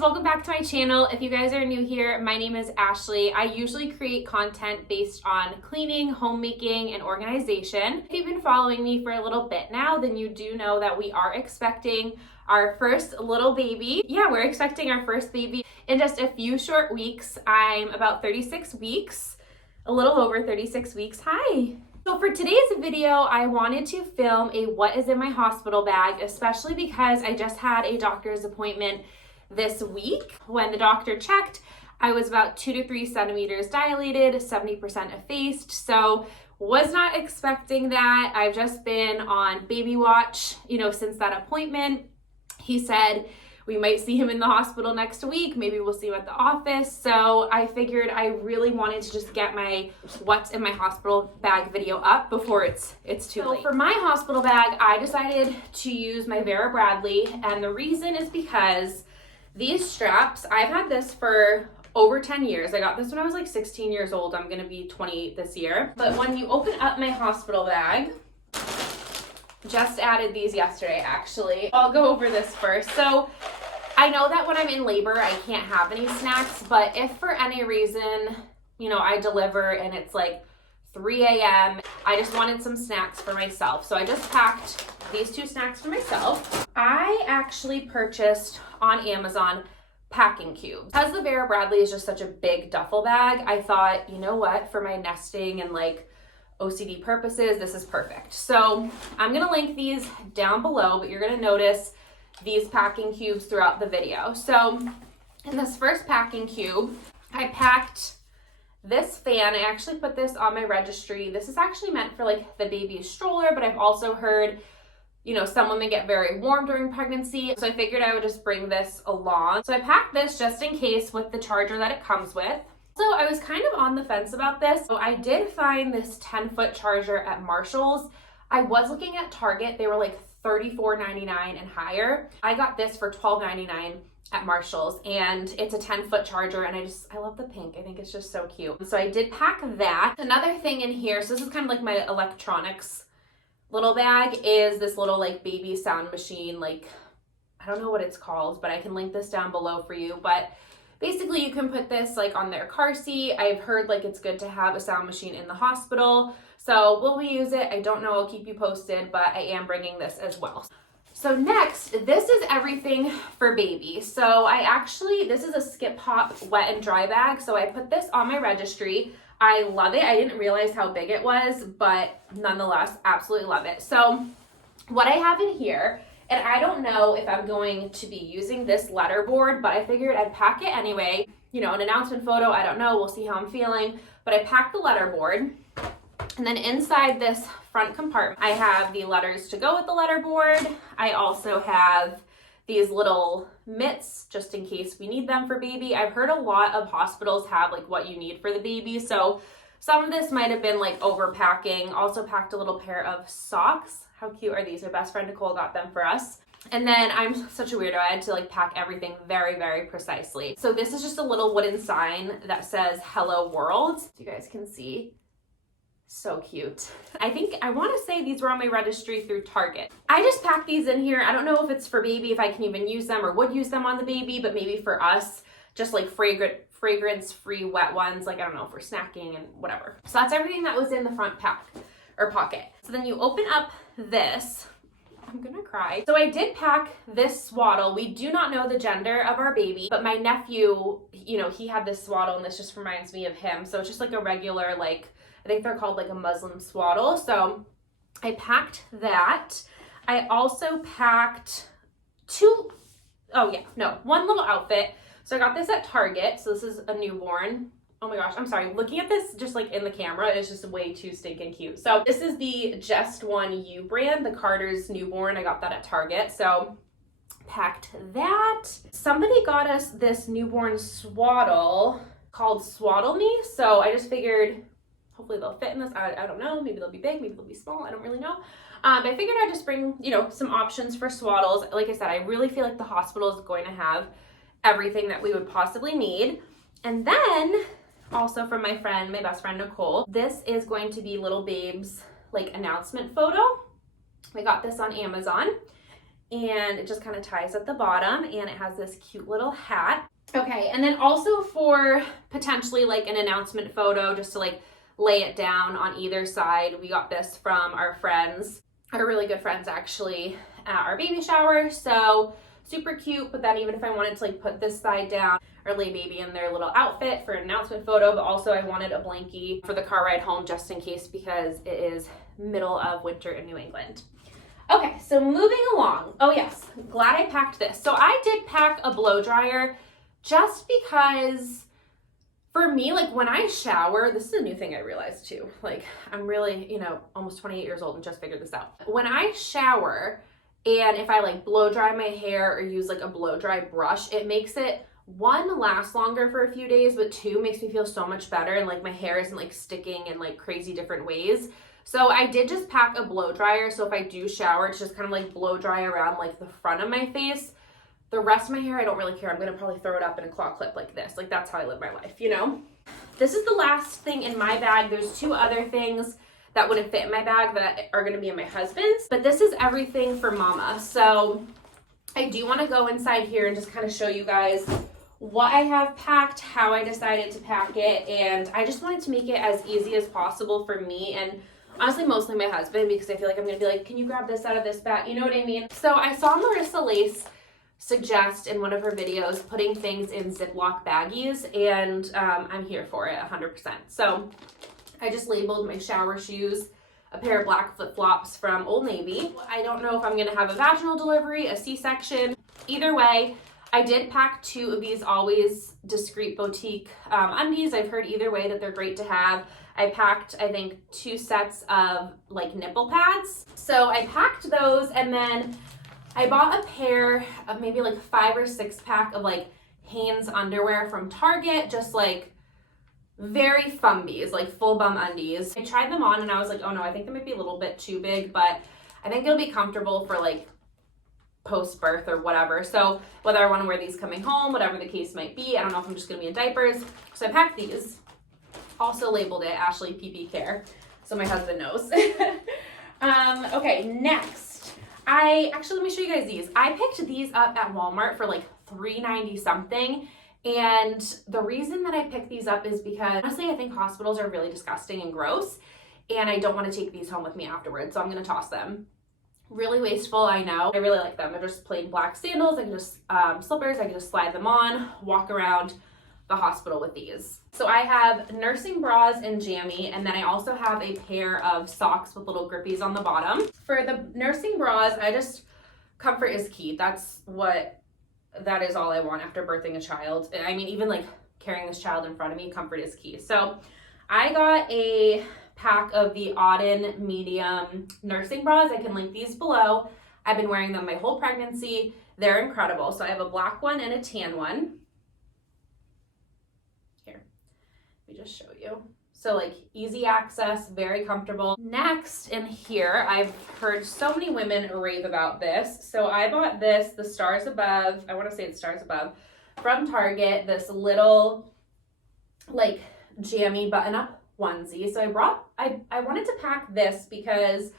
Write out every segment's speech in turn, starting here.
welcome back to my channel. If you guys are new here, my name is Ashley. I usually create content based on cleaning, homemaking, and organization. If you've been following me for a little bit now, then you do know that we are expecting our first little baby. Yeah, we're expecting our first baby in just a few short weeks. I'm about 36 weeks, a little over 36 weeks. Hi. So for today's video, I wanted to film a what is in my hospital bag, especially because I just had a doctor's appointment this week. When the doctor checked, I was about 2 to 3 centimeters dilated, 70% effaced. So was not expecting that. I've just been on baby watch, since that appointment. He said we might see him in the hospital next week. Maybe we'll see him at the office. So I figured I really wanted to just get my what's in my hospital bag video up before it's too late. For my hospital bag, I decided to use my Vera Bradley. And the reason is because these straps, I've had this for over 10 years. I got this when I was like 16 years old. I'm gonna be 28 this year. But when you open up my hospital bag, just added these yesterday actually. I'll go over this first. So I know that when I'm in labor, I can't have any snacks, but if for any reason, I deliver and it's like 3 a.m., I just wanted some snacks for myself. So I just packed these 2 snacks for myself. I actually purchased on Amazon packing cubes. Because the Vera Bradley is just such a big duffel bag, I thought, you know what, for my nesting and like OCD purposes, this is perfect. So I'm gonna link these down below, but you're gonna notice these packing cubes throughout the video. So in this first packing cube, I packed this fan. I actually put this on my registry. This is actually meant for like the baby's stroller, but I've also heard, some women get very warm during pregnancy. So I figured I would just bring this along. So I packed this just in case with the charger that it comes with. So I was kind of on the fence about this. So I did find this 10-foot charger at Marshall's. I was looking at Target. They were like $34.99 and higher. I got this for $12.99 at Marshall's, and it's a 10-foot charger, and I love the pink. I think it's just so cute. So I did pack that. Another thing in here, so this is kind of like my electronics little bag, is this little like baby sound machine. Like, I don't know what it's called, but I can link this down below for you. But basically you can put this like on their car seat. I've heard like it's good to have a sound machine in the hospital. So will we use it? I don't know. I'll keep you posted, but I am bringing this as well. So next, this is everything for baby. So this is a Skip Hop wet and dry bag. So I put this on my registry. I love it. I didn't realize how big it was, but nonetheless, absolutely love it. So what I have in here, and I don't know if I'm going to be using this letter board, but I figured I'd pack it anyway. An announcement photo, I don't know. We'll see how I'm feeling. But I packed the letter board. And then inside this front compartment, I have the letters to go with the letter board. I also have these little mitts just in case we need them for baby. I've heard a lot of hospitals have like what you need for the baby. So some of this might have been like overpacking. Also packed a little pair of socks. How cute are these? My best friend Nicole got them for us. And then I'm such a weirdo. I had to like pack everything very, very precisely. So this is just a little wooden sign that says Hello World. You guys can see. So cute. I want to say these were on my registry through Target. I just packed these in here. I don't know if it's for baby, if I can even use them or would use them on the baby, but maybe for us, just like fragrance-free wet ones, like I don't know, for snacking and whatever. So that's everything that was in the front pocket. So then you open up this. I'm gonna cry. So I did pack this swaddle. We do not know the gender of our baby, but my nephew, he had this swaddle and this just reminds me of him. So it's just like a regular, I think they're called like a Muslim swaddle. So I packed that. I also packed one little outfit. So I got this at Target. So this is a newborn. Oh my gosh, I'm sorry. Looking at this just like in the camera is just way too stinking cute. So this is the Just One You brand, the Carter's newborn. I got that at Target. So packed that. Somebody got us this newborn swaddle called Swaddle Me. So I just figured hopefully they'll fit in this. I don't know. Maybe they'll be big. Maybe they'll be small. I don't really know. But I figured I'd just bring, some options for swaddles. Like I said, I really feel like the hospital is going to have everything that we would possibly need. And then also from my best friend Nicole, this is going to be little babe's like announcement photo. I got this on Amazon. and it just kind of ties at the bottom, and it has this cute little hat. Okay, and then also for potentially like an announcement photo, just to like lay it down on either side, we got this from our friends, our really good friends actually, at our baby shower. So super cute, but then even if I wanted to like put this side down or lay baby in their little outfit for an announcement photo, but also I wanted a blankie for the car ride home just in case, because it is middle of winter in New England. Okay, so moving along. Oh yes, glad I packed this. So I did pack a blow dryer just because for me, like when I shower, this is a new thing I realized too. Like I'm really, almost 28 years old and just figured this out. When I shower and if I like blow dry my hair or use like a blow dry brush, it makes it, one, last longer for a few days, but two, makes me feel so much better and like my hair isn't like sticking in like crazy different ways. So I did just pack a blow dryer. So if I do shower, it's just kind of like blow dry around like the front of my face. The rest of my hair, I don't really care. I'm going to probably throw it up in a claw clip like this. Like that's how I live my life, This is the last thing in my bag. There's two other things that wouldn't fit in my bag that are going to be in my husband's. But this is everything for mama. So I do want to go inside here and just kind of show you guys what I have packed, how I decided to pack it. And I just wanted to make it as easy as possible for me and honestly mostly my husband, because I feel like I'm going to be like, can you grab this out of this bag? You know what I mean? So I saw Marissa Lace suggest in one of her videos putting things in Ziploc baggies, and I'm here for it 100%. So I just labeled my shower shoes a pair of black flip-flops from Old Navy. I don't know if I'm gonna have a vaginal delivery, a C-section. Either way, I did pack two of these Always Discreet Boutique undies. I've heard either way that they're great to have. I packed, I think, 2 sets of like nipple pads. So I packed those, and then I bought a pair of maybe like 5 or 6 pack of like Hanes underwear from Target, just like very fumbies, like full bum undies. I tried them on and I was like, oh no, I think they might be a little bit too big, but I think it'll be comfortable for like post-birth or whatever. So whether I want to wear these coming home, whatever the case might be, I don't know if I'm just going to be in diapers. So I packed these. Also labeled it Ashley PP Care, so my husband knows. Okay, next. Let me show you guys these. I picked these up at Walmart for like $3.90 something. And the reason that I picked these up is because honestly, I think hospitals are really disgusting and gross, and I don't want to take these home with me afterwards, so I'm going to toss them. Really wasteful, I know. I really like them. They're just plain black sandals. I can just, slippers, I can just slide them on, walk around the hospital with these. So I have nursing bras in jammy, and then I also have a pair of socks with little grippies on the bottom. For the nursing bras, comfort is key. That is all I want after birthing a child. I mean, even like carrying this child in front of me, comfort is key. So I got a pack of the Audin medium nursing bras. I can link these below. I've been wearing them my whole pregnancy. They're incredible. So I have a black one and a tan one. Here, let me just show you. So like easy access, very comfortable. Next in here, I've heard so many women rave about this. So I bought this, the Stars Above, I want to say it's Stars Above, from Target, this little like jammy button-up onesie. So I wanted to pack this because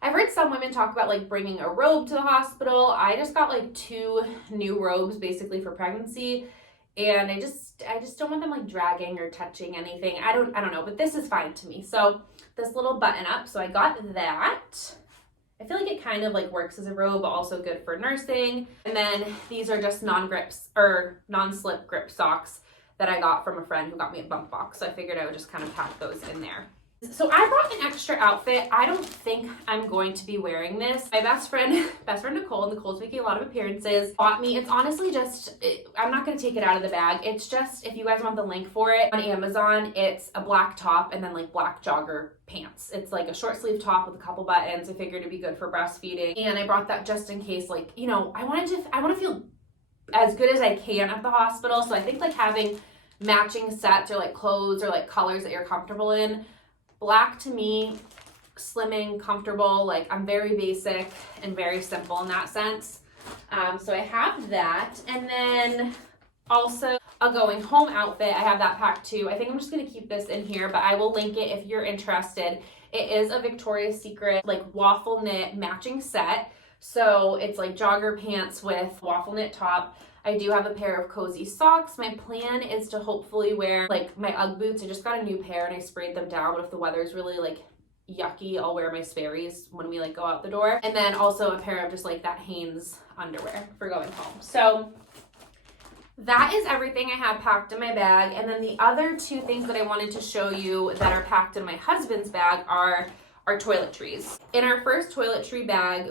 I've heard some women talk about like bringing a robe to the hospital. I just got like 2 new robes basically for pregnancy. And I just don't want them like dragging or touching anything. I don't know, but this is fine to me. So this little button up, so I got that. I feel like it kind of like works as a robe, but also good for nursing. And then these are just non-slip grip socks that I got from a friend who got me a bump box. So I figured I would just kind of pack those in there. So I brought an extra outfit. I don't think I'm going to be wearing this. My best friend Nicole's making a lot of appearances, bought me. It's honestly just, I'm not going to take it out of the bag. It's just, if you guys want the link for it, on Amazon, it's a black top and then like black jogger pants. It's like a short sleeve top with a couple buttons. I figured it'd be good for breastfeeding. And I brought that just in case, like, I want to feel as good as I can at the hospital. So I think like having matching sets or like clothes or like colors that you're comfortable in. Black to me, slimming, comfortable, like I'm very basic and very simple in that sense. So I have that. And then also a going home outfit. I have that packed too. I think I'm just going to keep this in here, but I will link it if you're interested. It is a Victoria's Secret like waffle knit matching set. So it's like jogger pants with waffle knit top. I do have a pair of cozy socks. My plan is to hopefully wear like my Ugg boots. I just got a new pair and I sprayed them down, but if the weather's really like yucky, I'll wear my Sperry's when we like go out the door. And then also a pair of just like that Hanes underwear for going home. So that is everything I have packed in my bag. And then the other two things that I wanted to show you that are packed in my husband's bag are our toiletries. In our first toiletry bag,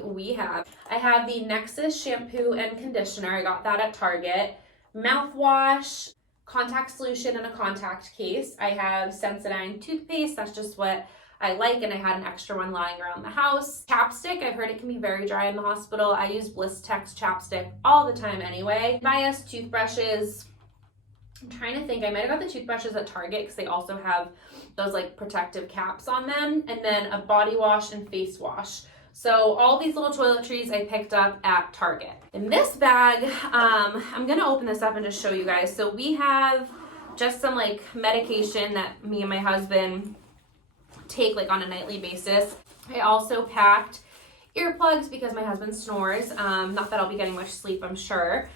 I have the Nexus shampoo and conditioner. I got that at Target. Mouthwash, contact solution in a contact case. I have Sensodyne toothpaste. That's just what I like, and I had an extra one lying around the house. Chapstick, I've heard it can be very dry in the hospital. I use Blistex chapstick all the time anyway. Bias toothbrushes. I'm trying to think, I might have got the toothbrushes at Target because they also have those like protective caps on them. And then a body wash and face wash. So all these little toiletries I picked up at Target. In this bag, I'm gonna open this up and just show you guys. So we have just some like medication that me and my husband take like on a nightly basis. I also packed earplugs because my husband snores. Not that I'll be getting much sleep, I'm sure.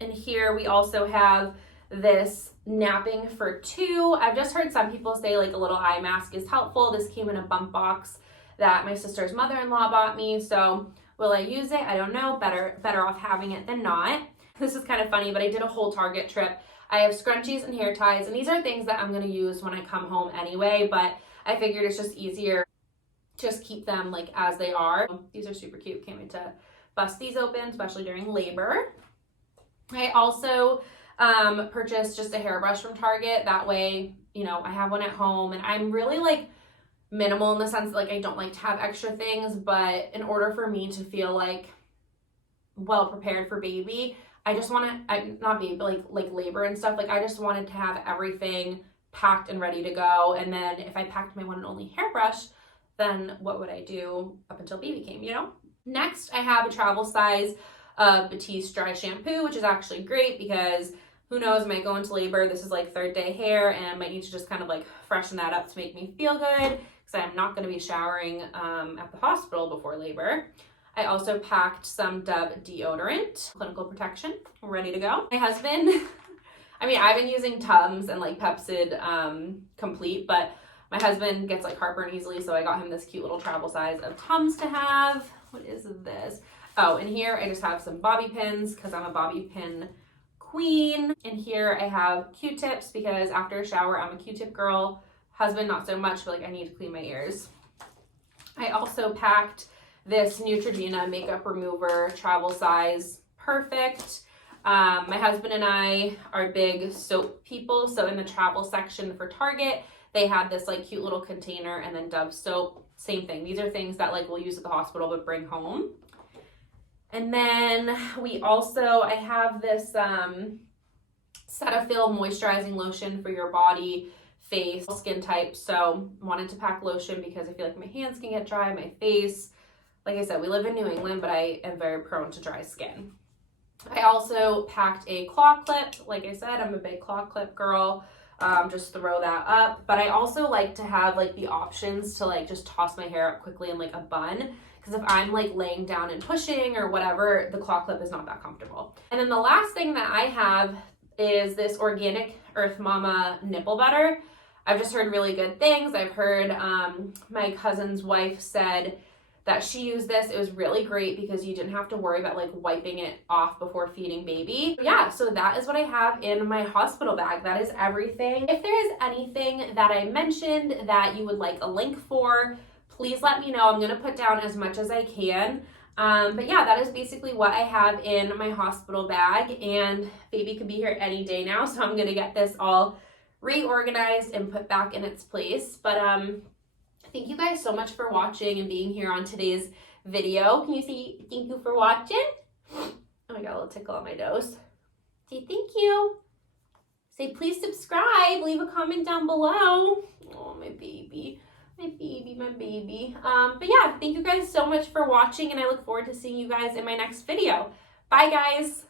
And here we also have this napping for two. I've just heard some people say like a little eye mask is helpful. This came in a bump box that my sister's mother-in-law bought me. So will I use it? I don't know. Better off having it than not. This is kind of funny, but I did a whole Target trip. I have scrunchies and hair ties, and these are things that I'm going to use when I come home anyway, but I figured it's just easier to just keep them like as they are. These are super cute. Can't wait to bust these open, especially during labor. I also purchased just a hairbrush from Target. That way, you know, I have one at home, and I'm really like minimal in the sense that like I don't like to have extra things, but in order for me to feel like well prepared for baby, I just want to, not baby, but like labor and stuff. Like I just wanted to have everything packed and ready to go. And then if I packed my one and only hairbrush, then what would I do up until baby came, you know? Next, I have a travel size Batiste Dry Shampoo, which is actually great because who knows, I might go into labor. This is like third day hair, and I might need to just kind of like freshen that up to make me feel good because I'm not going to be showering at the hospital before labor. I also packed some Dove deodorant, clinical protection, ready to go. My husband, I mean, I've been using Tums and like Pepsid Complete, but my husband gets like heartburn easily, so I got him this cute little travel size of Tums to have. What is this? Oh, and here I just have some bobby pins because I'm a bobby pin queen. And here I have Q-tips because after a shower, I'm a Q-tip girl. Husband, not so much, but like I need to clean my ears. I also packed this Neutrogena makeup remover, travel size, perfect. My husband and I are big soap people, so in the travel section for Target, they had this like cute little container, and then Dove soap, same thing. These are things that like we'll use at the hospital but bring home. And then I have this Cetaphil moisturizing lotion for your body, face, skin type. So wanted to pack lotion because I feel like my hands can get dry, my face. Like I said, we live in New England, but I am very prone to dry skin. I also packed a claw clip. Like I said, I'm a big claw clip girl. Just throw that up. But I also like to have like the options to like just toss my hair up quickly in like a bun. Because if I'm like laying down and pushing or whatever, the claw clip is not that comfortable. And then the last thing that I have is this organic Earth Mama nipple butter. I've just heard really good things. I've heard my cousin's wife said that she used this. It was really great because you didn't have to worry about like wiping it off before feeding baby. Yeah, so that is what I have in my hospital bag. That is everything. If there is anything that I mentioned that you would like a link for, please let me know. I'm gonna put down as much as I can. But yeah, that is basically what I have in my hospital bag, and baby could be here any day now, so I'm gonna get this all reorganized and put back in its place. But thank you guys so much for watching and being here on today's video. Can you see thank you for watching? Oh, I got a little tickle on my nose. Say thank you. Say please subscribe. Leave a comment down below. Oh, my baby. My baby, my baby. But yeah, thank you guys so much for watching, and I look forward to seeing you guys in my next video. Bye, guys.